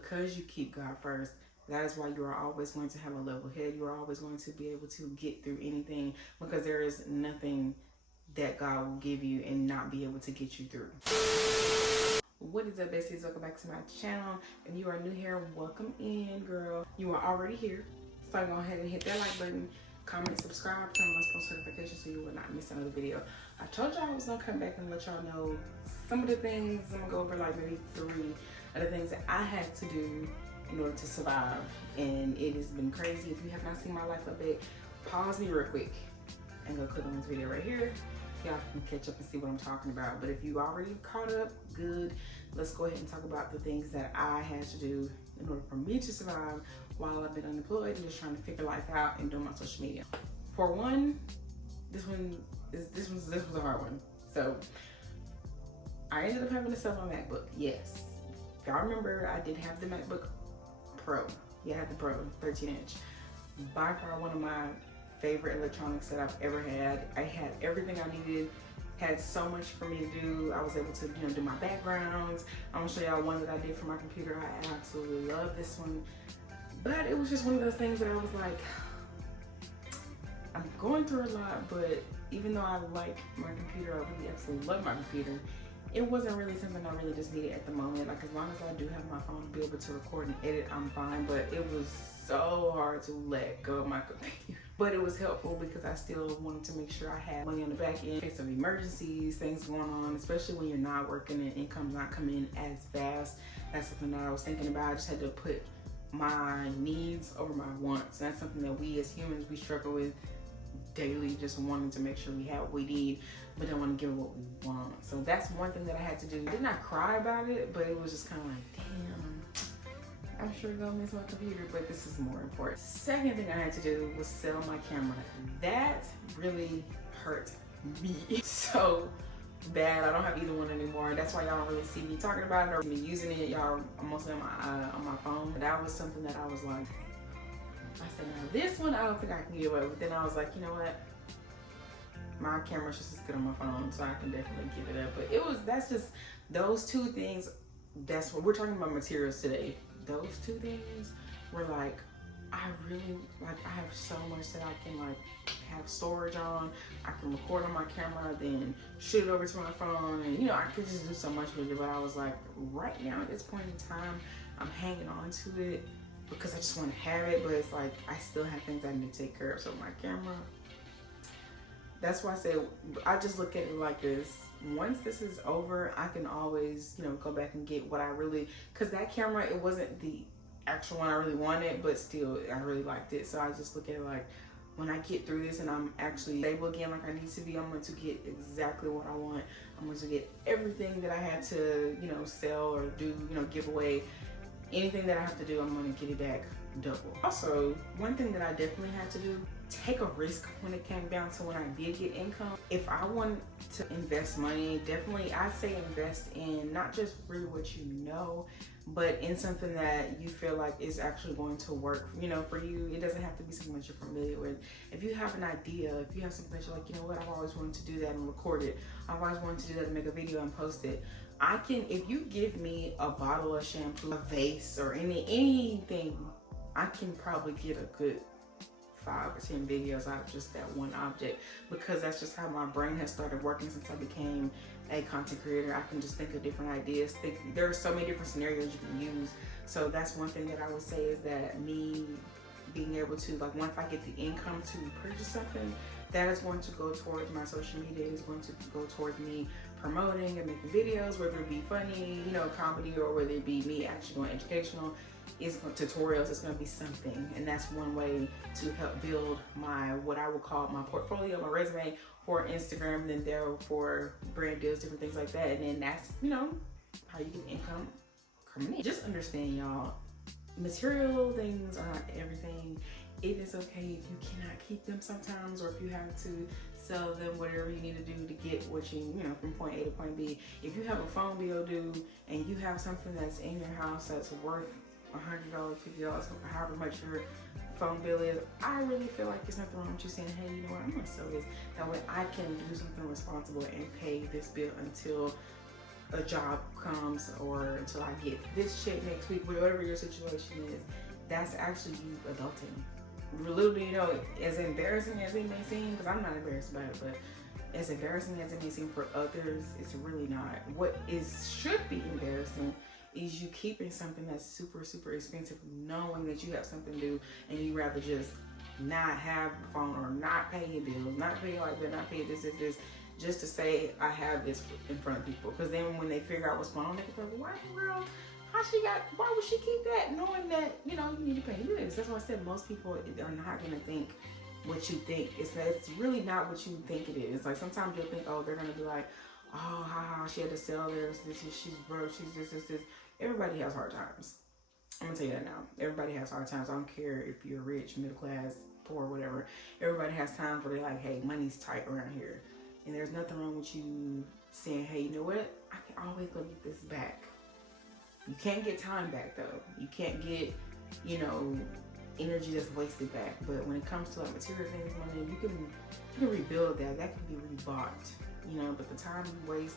Because you keep God first, that is why you are always going to have a level head. You are always going to be able to get through anything, because there is nothing that God will give you and not be able to get you through. What is up, besties? Welcome back to my channel. If you are new here, welcome in, girl. You are already here, so go ahead and hit that like button, comment, subscribe, turn on my post notifications so you will not miss another video. I told y'all I was gonna come back and let y'all know some of the things. I'm gonna go over like maybe 3 of the things that I had to do in order to survive, and it has been crazy. If you have not seen my life update, pause me real quick and go click on this video right here. Y'all can catch up and see what I'm talking about. But if you already caught up, good. Let's go ahead and talk about the things that I had to do in order for me to survive while I've been unemployed and just trying to figure life out and doing my social media. For one, this was a hard one. So I ended up having to sell my MacBook. Yes, if y'all remember, I did have the MacBook Pro. Yeah, I had the Pro 13-inch. By far one of my favorite electronics that I've ever had. I had everything I needed, had so much for me to do. I was able to, do my backgrounds. I'm gonna show y'all one that I did for my computer. I absolutely love this one. But it was just one of those things that I was like, I'm going through a lot, but even though I like my computer, I really absolutely love my computer, it wasn't really something I really just needed at the moment. Like, as long as I do have my phone to be able to record and edit, I'm fine. But it was so hard to let go of my computer. But it was helpful because I still wanted to make sure I had money on the back end in case of emergencies, things going on, especially when you're not working and income's not coming in as fast. That's something that I was thinking about. I just had to put my needs over my wants. And that's something that we as humans, we struggle with daily, just wanting to make sure we have what we need, but don't want to give what we want. So that's one thing that I had to do. I did not cry about it, but it was just kind of like, damn, I'm sure gonna miss my computer, but this is more important. Second thing I had to do was sell my camera. That really hurt me so bad. I don't have either one anymore. That's why y'all don't really see me talking about it or me using it. Y'all are mostly on my phone. But that was something that I was like, I said, now this one I don't think I can give up. But then I was like, you know what? My camera's just as good on my phone, so I can definitely give it up. But that's just those 2 things. That's what we're talking about, materials today. Those 2 things were like, I really, like, I have so much that I can like have storage on. I can record on my camera, then shoot it over to my phone, and I could just do so much with it. But I was like, right now at this point in time, I'm hanging on to it because I just want to have it. But it's like, I still have things I need to take care of. So my camera, that's why I say, I just look at it like this. Once this is over, I can always, go back and get what I really, because that camera, it wasn't the actual one I really wanted, but still, I really liked it. So I just look at it like, when I get through this and I'm actually stable again like I need to be, I'm going to get exactly what I want. I'm going to get everything that I had to, sell or do, give away. Anything that I have to do, I'm going to get it back double. Also, one thing that I definitely had to do, take a risk when it came down to when I did get income. If I wanted to invest money, definitely I'd say invest in not just really what you know, but in something that you feel like is actually going to work, for you. It doesn't have to be something that you're familiar with. If you have an idea, if you have something that you're like, you know what, I've always wanted to do that and record it. I've always wanted to do that and make a video and post it. If you give me a bottle of shampoo, a vase, or anything, I can probably get a good 5 or 10 videos out of just that one object, because that's just how my brain has started working since I became a content creator. I can just think of different ideas. There are so many different scenarios you can use. So that's one thing that I would say, is that me being able to, like, once I get the income to purchase something, that is going to go towards my social media. It is going to go towards me promoting and making videos, whether it be funny, comedy, or whether it be me actually going educational. It's tutorials. It's going to be something, and that's one way to help build my, what I would call my portfolio, my resume for Instagram, and then there for brand deals, different things like that. And then that's how you get income coming in. Just understand, y'all, material things are not everything. It is okay if you cannot keep them sometimes, or if you have to sell them, whatever you need to do to get what you from point A to point B. If you have a phone bill due and you have something that's in your house that's worth $100, $50, however much your phone bill is, I really feel like there's nothing wrong with you saying, hey, you know what, I'm gonna sell this. That way I can do something responsible and pay this bill until a job comes or until I get this check next week, whatever your situation is, that's actually you adulting. Little do you know, as embarrassing as it may seem, because I'm not embarrassed about it, but as embarrassing as it may seem for others, it's really not. What should be embarrassing is you keeping something that's super, super expensive, knowing that you have something to do, and you rather just not have the phone or not pay your bills, not pay like that, not pay this, just to say I have this in front of people. Because then when they figure out what's going on, they can go, why girl, why would she keep that, knowing that, you know, you need to pay this? That's why I said most people are not going to think what you think. It's really not what you think it is. Like sometimes you'll think, oh, they're going to be like, oh, she had to sell this, she's broke, she's this. Everybody has hard times. I'm gonna tell you that now. Everybody has hard times. I don't care if you're rich, middle class, poor, whatever. Everybody has times where they're like, hey, money's tight around here. And there's nothing wrong with you saying, hey, you know what? I can always go get this back. You can't get time back though. You can't get, you know, energy that's wasted back. But when it comes to like material things, money, you can rebuild that. That can be rebought, you know. But the time you waste,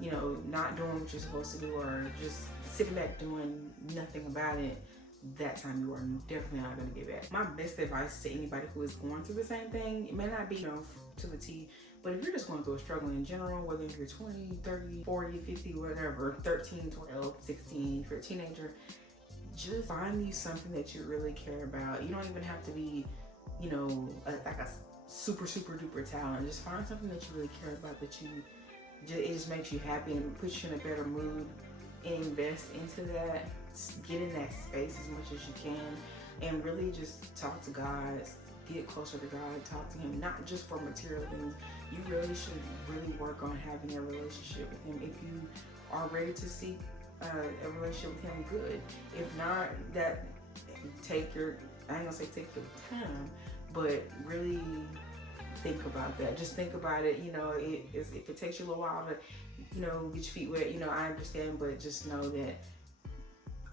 you know, not doing what you're supposed to do or just sitting back doing nothing about it, that time you are definitely not going to get back. My best advice to anybody who is going through the same thing, it may not be, you know, to the T, but if you're just going through a struggle in general, whether you're 20, 30, 40, 50, whatever, 13, 12, 16, if you're a teenager, just find you something that you really care about. You don't even have to be, you know, like a super, super duper talent. Just find something that you really care about, that it just makes you happy and puts you in a better mood, and invest into that. Get in that space as much as you can, and really just talk to God, get closer to God, talk to Him, not just for material things. You really should really work on having a relationship with Him. If you are ready to seek a relationship with Him, good. If not, that I ain't gonna say take your time, but really think about that. Just think about it. You know, if it takes you a little while to, you know, get your feet wet, you know, I understand, but just know that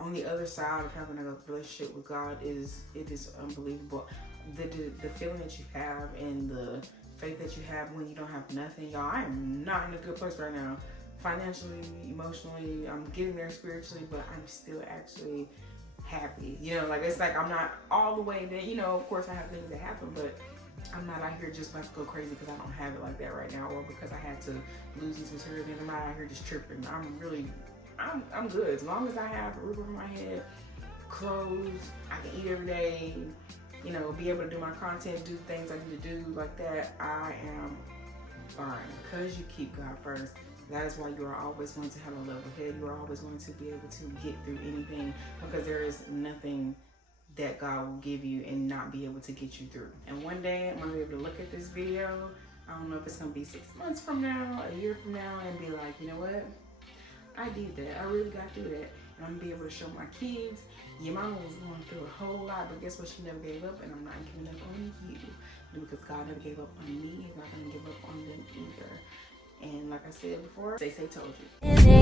on the other side of having a relationship with God it is unbelievable. The feeling that you have and the faith that you have when you don't have nothing. Y'all, I am not in a good place right now. Financially, emotionally, I'm getting there spiritually, but I'm still actually happy. You know, like it's like I'm not all the way there. You know, of course I have things that happen, but I'm not out here just about to go crazy because I don't have it like that right now, or because I had to lose these material things. I'm not out here just tripping. I'm good. As long as I have a roof over my head, clothes, I can eat every day, you know, be able to do my content, do things I need to do like that, I am fine. Because you keep God first, that is why you are always going to have a level head. You are always going to be able to get through anything, because there is nothing that God will give you and not be able to get you through. And one day I'm going to be able to look at this video, I don't know if it's going to be 6 months from now, a year from now, and be like, you know what? I did that. I really got through that. And I'm going to be able to show my kids, your mama was going through a whole lot, but guess what? She never gave up, and I'm not giving up on you. Because God never gave up on me. He's not going to give up on them either. And like I said before, they say told you.